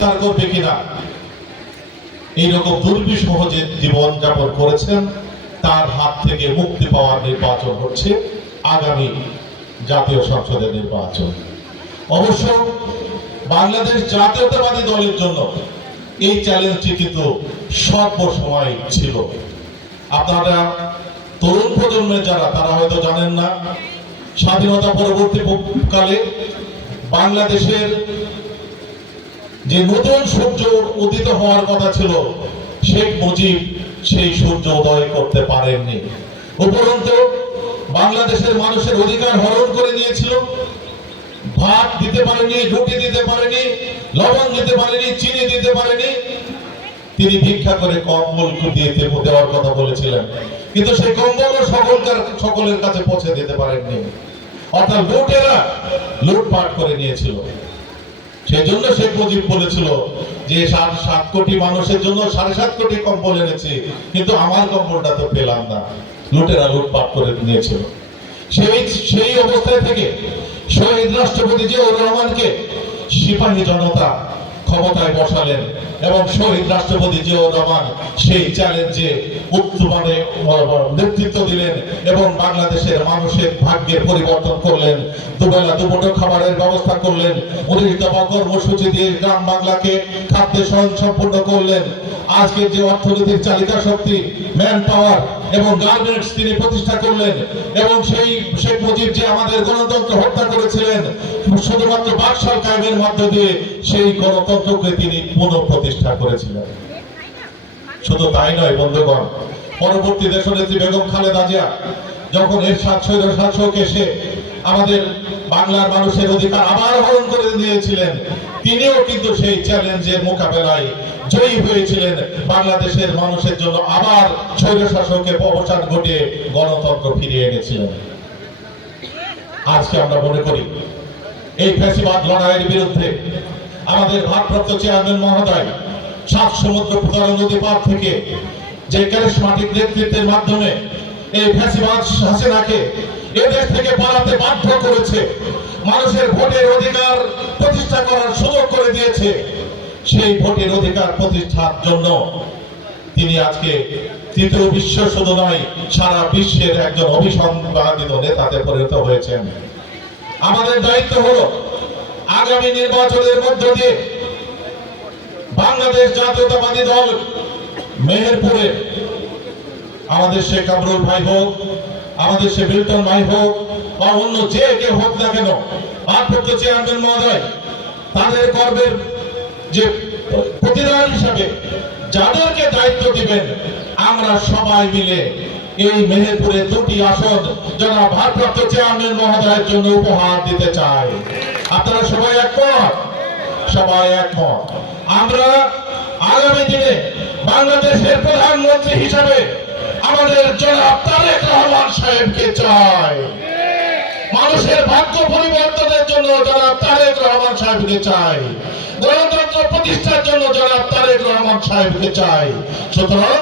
করবে কিনা এইরকম জীবন যাপন করেছেন, তার হাত থেকে মুক্তি পাওয়ার নির্বাচন হচ্ছে আগামী জাতীয় সংসদের নির্বাচন। অবশ্য বাংলাদেশ জাতীয়তাবাদী দলের জন্য এই চ্যালেঞ্জটি কিন্তু সর্বসময় ছিল। আপনারা তরুণ প্রজন্মের যারা, তারা হয়তো জানেন না, স্বাধীনতা পরবর্তী কালে বাংলাদেশের যে নতুন সূর্য উদিত হওয়ার কথা ছিল, শেখ মুজিব সেই সূর্য উদয় করতে পারেননি। উপরন্তু, বাংলাদেশের মানুষের অধিকার হরণ করে নিয়েছিল। ভাত দিতে পারেনি, রুটি দিতে পারেনি, লবণ দিতে পারেনি, চিনি দিতে পারেনি। তিনি ভিক্ষা করে কম্বল দিয়ে দেওয়ার কথা বলেছিলেন। কিন্তু সেই কম্বল সকলকার সকলের কাছে পৌঁছে দিতে পারেননি। অর্থাৎ লুটেরা লুটপাট করে নিয়েছিল। সেই সে মুজিব বলেছিল যে সাত সাত কোটি মানুষের জন্য সাড়ে সাত কোটি কম্বল এনেছি, কিন্তু আমার কম্বলটা তো পেলাম না। লুটেরা লুটপাট করে নিয়েছিল। সেই সেই অবস্থায় থেকে শহীদ রাষ্ট্রপতি জিয়াউর রহমানকে সিপাহী জনতা ক্ষমতায় বসালেন। এবং শহীদ রাষ্ট্রপতি জিয়াউর রহমান সেই চ্যালেঞ্জে উত্তমানে নেতৃত্ব দিলেন এবং বাংলাদেশের মানুষের ভাগ্যের পরিবর্তন করলেন। দুবেলা দুমুঠো খাবারের ব্যবস্থা করলেন। উনিশ কর্মসূচি দিয়ে গ্রাম বাংলাকে খাদ্যে স্বয়ং সম্পূর্ণ করলেন। আজকে যে অর্থনীতির চালিকা শক্তি ম্যান পাওয়ার এবং গার্মেন্টস তিনি প্রতিষ্ঠা করলেন এবং সেই শেখ মুজিব যে আমাদের গণতন্ত্র হত্যা করেছিলেন, শুধুমাত্র বাকশাল কায়েমের মধ্য দিয়ে সেই গণতন্ত্রকে তিনি পুনঃপ্রতিষ্ঠা করেছিলেন। শুধু তাই নয়, বন্ধুগণ, পরবর্তী দেশনেত্রী বেগম খালেদা জিয়া যখন এর স্বাচ্ছ্য শাসক এসে আমাদের বাংলার মানুষের অধিকার আবার হরণ করে দিয়েছিলেন তিনিও কিন্তু সেই চ্যালেঞ্জের মোকাবেলায় জয়ী হয়েছিলেন। বাংলাদেশের মানুষের জন্য আবার স্বৈর শাসকের অবসান ঘটিয়ে গণতন্ত্র ফিরিয়ে এনেছিলেন। আজকে আমরা মনে করি, এই ফ্যাসিবাদ লড়াইয়ের বিরুদ্ধে আমাদের ভারপ্রাপ্ত চেয়ারম্যান মহোদয়, সাত সমুদ্র প্রতারণ নদী পার থেকে যে ক্যারিসমাটিক নেতৃত্বের মাধ্যমে এই ফ্যাসিবাদ হাসিনাকে এদেশ থেকে পালাতে বাধ্য করেছে, মানুষের ভোটের অধিকার প্রতিষ্ঠা করার সুযোগ করে দিয়েছে, সেই ভোটের অধিকার প্রতিষ্ঠার জন্য তিনি আজকে তৃতীয় বিশ্ব শুধু নয়, সারা বিশ্বের একজন অভিসংবাদিত নেতাতে পরিণত হয়েছেন। আমাদের দায়িত্ব হলো আগামী নির্বাচনের মধ্য দিয়ে বাংলাদেশ জাতীয়তাবাদী দল মেহেরপুরে, আমাদের শেখ কামরুল ভাই হোক, আমাদের সে বিল্টন ভাই হোক, বা অন্য যে কে হোক না কেন ভারপ্রাপ্ত চেয়ারম্যান মহোদয়, তাদের কর্মের যে প্রতিদান হিসাবে যাদেরকে দায়িত্ব দিবেন, আমরা সবাই মিলে এই মেহেরপুরে দুটি আসন যারা ভারপ্রাপ্ত চেয়ারম্যান মহোদয়ের জন্য উপহার দিতে চাই। আপনারা সবাই একমত? সবাই একমত। আমরা আগামী দিনে বাংলাদেশের প্রধানমন্ত্রী হিসাবে আমাদের জনাব তারেক রহমান সাহেবকে চাই। মানুষের ভাগ্য পরিবর্তনের জন্য জনাব তারেক রহমান সাহেবকে চাই। গণতন্ত্র প্রতিষ্ঠার জন্য জনাব তারেক রহমান সাহেবকে চাই। সুতরাং